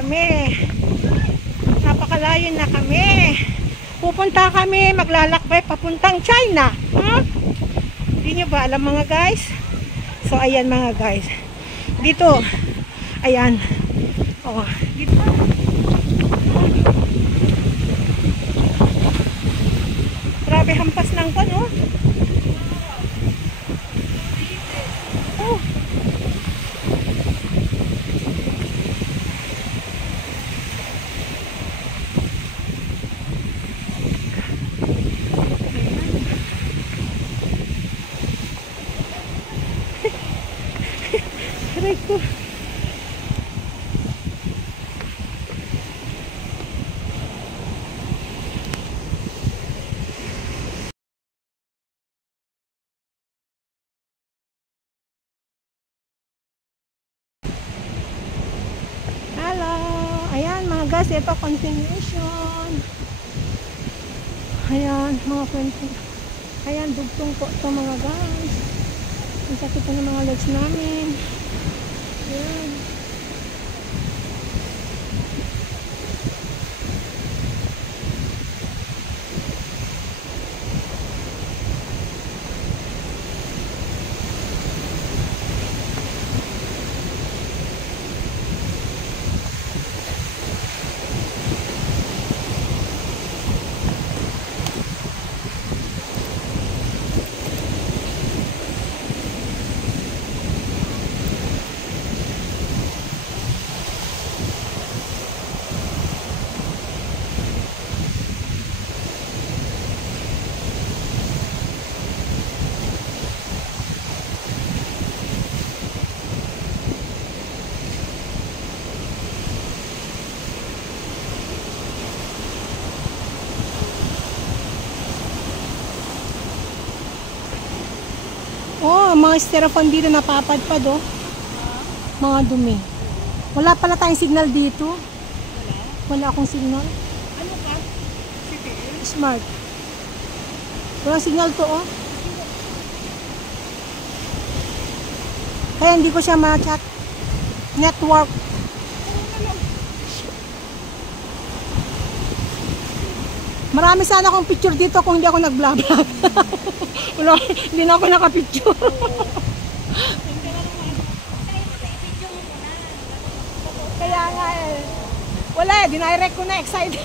kami. Napakalayo na kami. Pupunta kami, maglalakbay papuntang China. Hindi nyo ba alam mga guys? So ayan mga guys. Dito. Ayan. Oh, dito. Grabe hampas ng kon, oh. Oh. Aray ko. Hello! Ayan mga guys, ito continuation. Ayan, mga kwento. Ayan, dugtong po ito mga guys. Ang sakit po ng mga legs namin. Ayan. Oh, mga styrofoam dito napapadpad, oh. Mga dumi. Wala pala tayong signal dito. Wala akong signal. Ano ka? Smart. Walang signal to, oh. Kaya hindi ko siya ma-chat. Network. Marami sana akong picture dito kung hindi ako nag-vlog. Wala, hindi na ako nakapicture. Kaya nga eh. Wala eh, dinirect ko na, excited.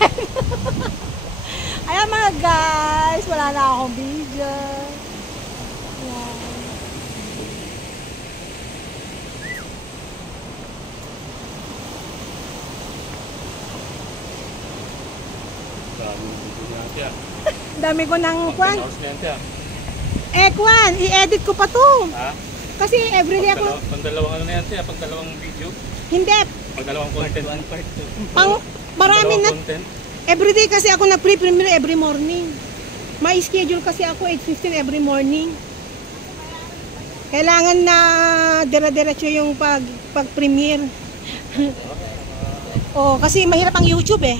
Ayan mga guys, wala na akong video. Ayan. Dami ko ng kwan. Kwan, i-edit ko pa to. Ha? Kasi everyday ako. Pagdalawang ano na yan siya, pagdalawang video. Hindi. Pagdalawang content. Marami na. Everyday kasi ako nag-pre-premiere every morning. May schedule kasi ako 8:15 every morning. Kailangan na dira-diretso yung pag-premiere. Oh, kasi mahirap ang YouTube eh.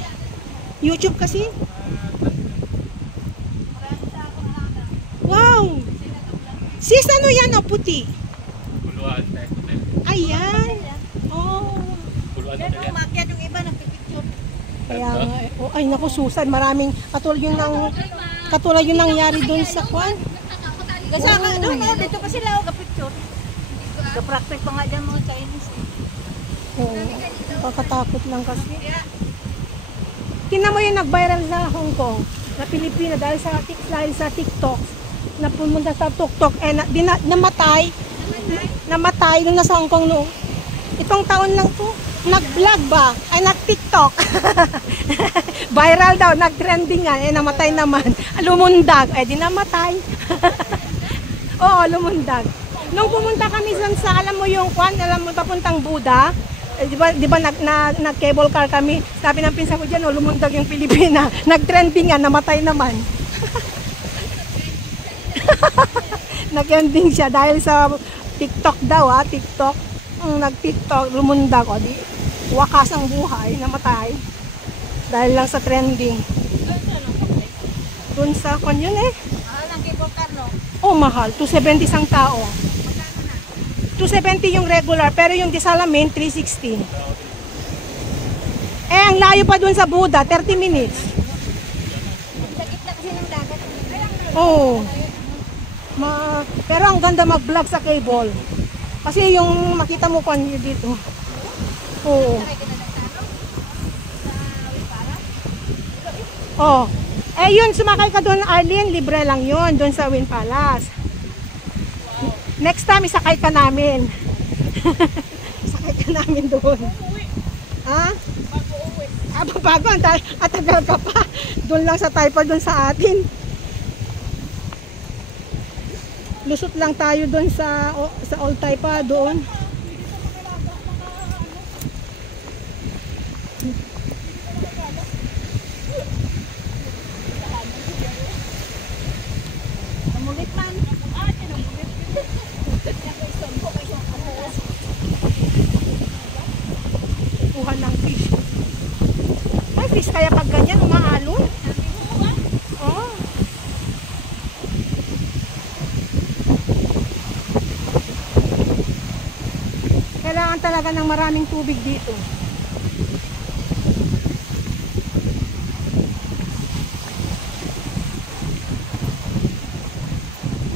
YouTube kasi. Wow! Sis, ano yan o puti? Puluan. Ayan. Oh. Puluan na yan. Umakyat yung iba nagpipicture. Kaya nga, oh, ay naku Susan, maraming katulad yung nangyari doon sa kwan. Kasi doon dito kasi lang ako picture. Ka-practice pa nga dyan mga Chinese. Oo, nakakatakot lang kasi. Tingnan mo yung nag-viral sa Hong Kong, na Pilipina dahil sa TikTok, na pumunta sa tuktok, namatay nung nasa Hong Kong noong. Itong taon lang to, nag-vlog ba? Ay, nag-TikTok. Viral daw, nag-trending nga, namatay naman. Lumundag, di namatay. Oo, lumundag. Nung pumunta kami sa, alam mo yung kwan, alam mo papuntang Buda, di ba nag-cable car kami, sabi ng pinsan ko dyan, lumundag yung Pilipina, nag-trending nga, namatay naman. Nag-trending siya dahil sa TikTok daw, TikTok, nag-TikTok, lumundag, di wakas ang buhay, namatay, dahil lang sa trending. Doon sa kwan yun Mahal ang cable car, no? Oh, mahal, 270 isang tao. 270 yung regular, pero yung di salamin, 316. Eh, ang layo pa dun sa Buda, 30 minutes. Sa gitna kasi ng dagat. Oo. Pero ang ganda mag-vlog sa cable. Kasi yung makita mo pa dito. Oo. Oh. Eh yun, sumakay ka doon, Arlene, libre lang yun, doon sa Wind Palace. Next time, isakay ka namin. Isakay ka namin doon. Ha? Bago, at tagal ka pa. Doon lang sa Taipa, doon sa atin. Lusot lang tayo doon sa Old Taipa, doon. Namulit man. Kuha ng fish. Ay, fish kaya pag ganyan, umaalon. Oh. Kailangan talaga ng maraming tubig dito.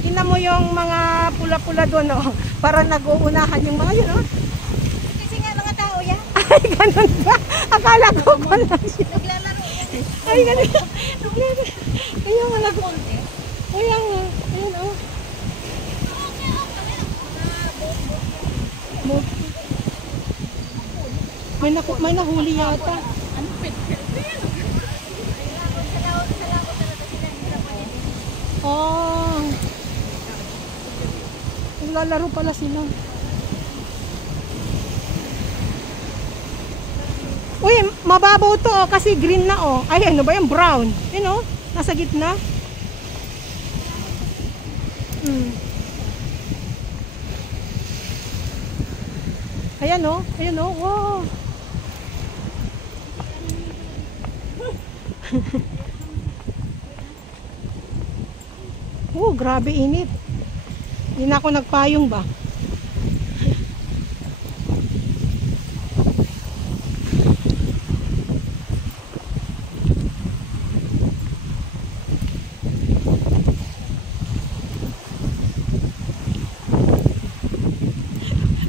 Tingnan mo yung mga pula-pula doon, oh. Para nag-uunahan yung mga yun, oh. Kasi nga mga tao yan. Ay, ganun ba? Akala ko pala siya. Naglalaro. Ay, ganun. Kaya nga nag... Kaya nga. Ayun, oh. May nahuli yata. Oh. Naglalaro pala sila. Uy, mababaw to oh, kasi green na oh. Ay, ano ba yung brown? Yun oh, nasa gitna. Ayan oh, wow. Oh, grabe init. Hindi na ako nagpayong ba?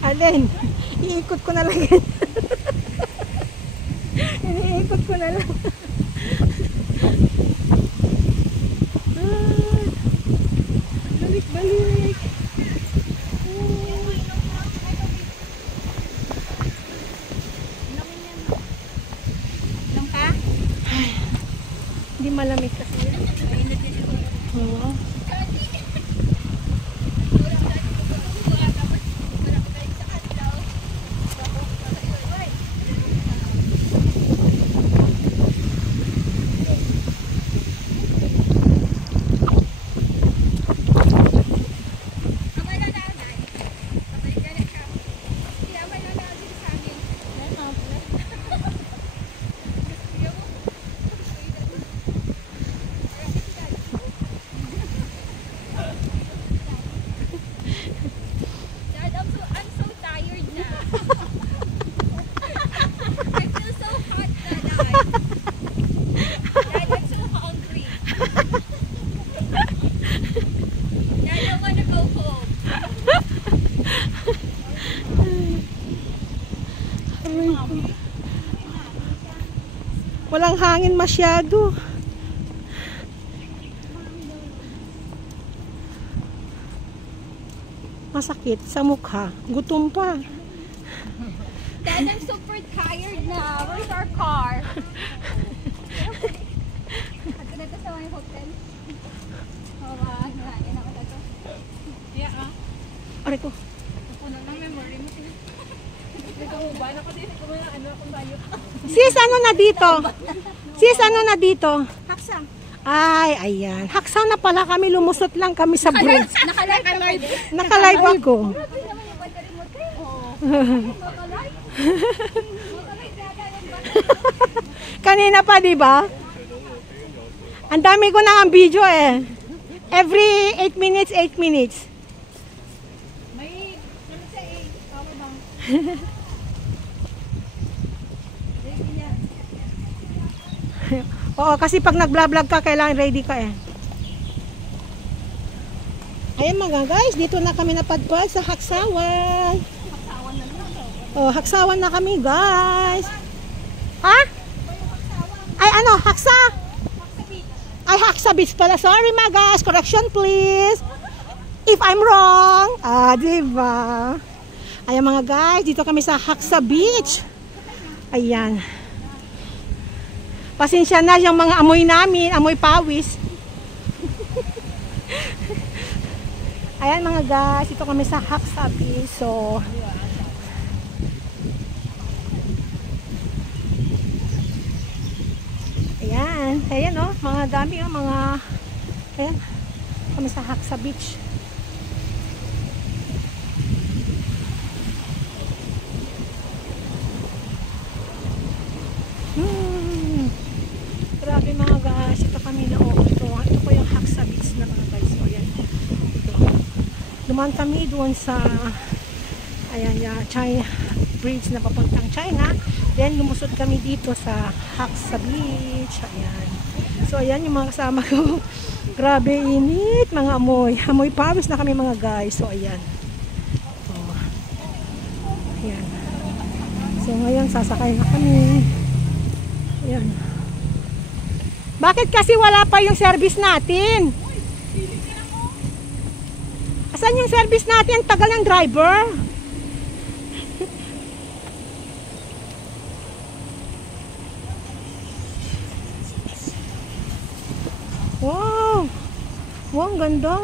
Alin, iikot ko na lang yan. Iniikot ko na lang. Balik. Inom ka? Hindi malamig kasi yan. Oo. Dad, I'm so tired now. I feel so hot, Dad. Dad, I'm so hungry. Dad, I wanna go home. Walang hangin masyado. Masakit sa mukha. Gutom pa. Dad, I'm super tired now. Where's our car? At na sa may hotel. Hinain ako na to. Yeah, Aray ko. puno ng memory mo. Nagkamuban ako din. Ano akong bayo. Sis, ano na dito? Sis, ano na dito? Haksang. Ay, ayan. Haksaw na pala kami. Lumusot lang kami sa bridge. Nakalive. Nakalive ako. Grabe naman yung banda remote kayo. Oo. Nakalive. Nakalive yata yung banda. Kanina pa, di ba? Ang dami ko na ang video eh. Every 8 minutes, 8 minutes. May, ano sa power bank. Oo, kasi pag nag-vlog ka, kailangan ready ka eh. Ayan mga guys, dito na kami napadpad sa Haksawan. Oh, Haksawan na kami guys. Ha? Ay ano, Haksa? Ay, Haksa Beach pala. Sorry mga guys, correction please. If I'm wrong. Diba? Ayan mga guys, dito kami sa Haksa Beach. Ayan. Pasensya na yung mga amoy namin, amoy pawis. Ayan mga guys, dito kami sa Haksa Beach. So, ayan oh, mga dami oh, mga, ayan, kami sa Haksa Beach. Grabe mga guys, ito kami na oh, ito po yung Haksa Beach na mga guys. So, ayan. Dumaan kami doon sa ayan, China Bridge na papuntang China. Then lumusod kami dito sa Haksa Beach. Ayan. So ayan yung mga kasama ko. Grabe init, mga amoy. Amoy pawis na kami mga guys. So ayan. Oh. Ayan. So ngayon sasakay na kami. Ayan. Bakit kasi wala pa yung service natin? Asan yung service natin? Tagal ng driver. Wow! Wow, ang ganda!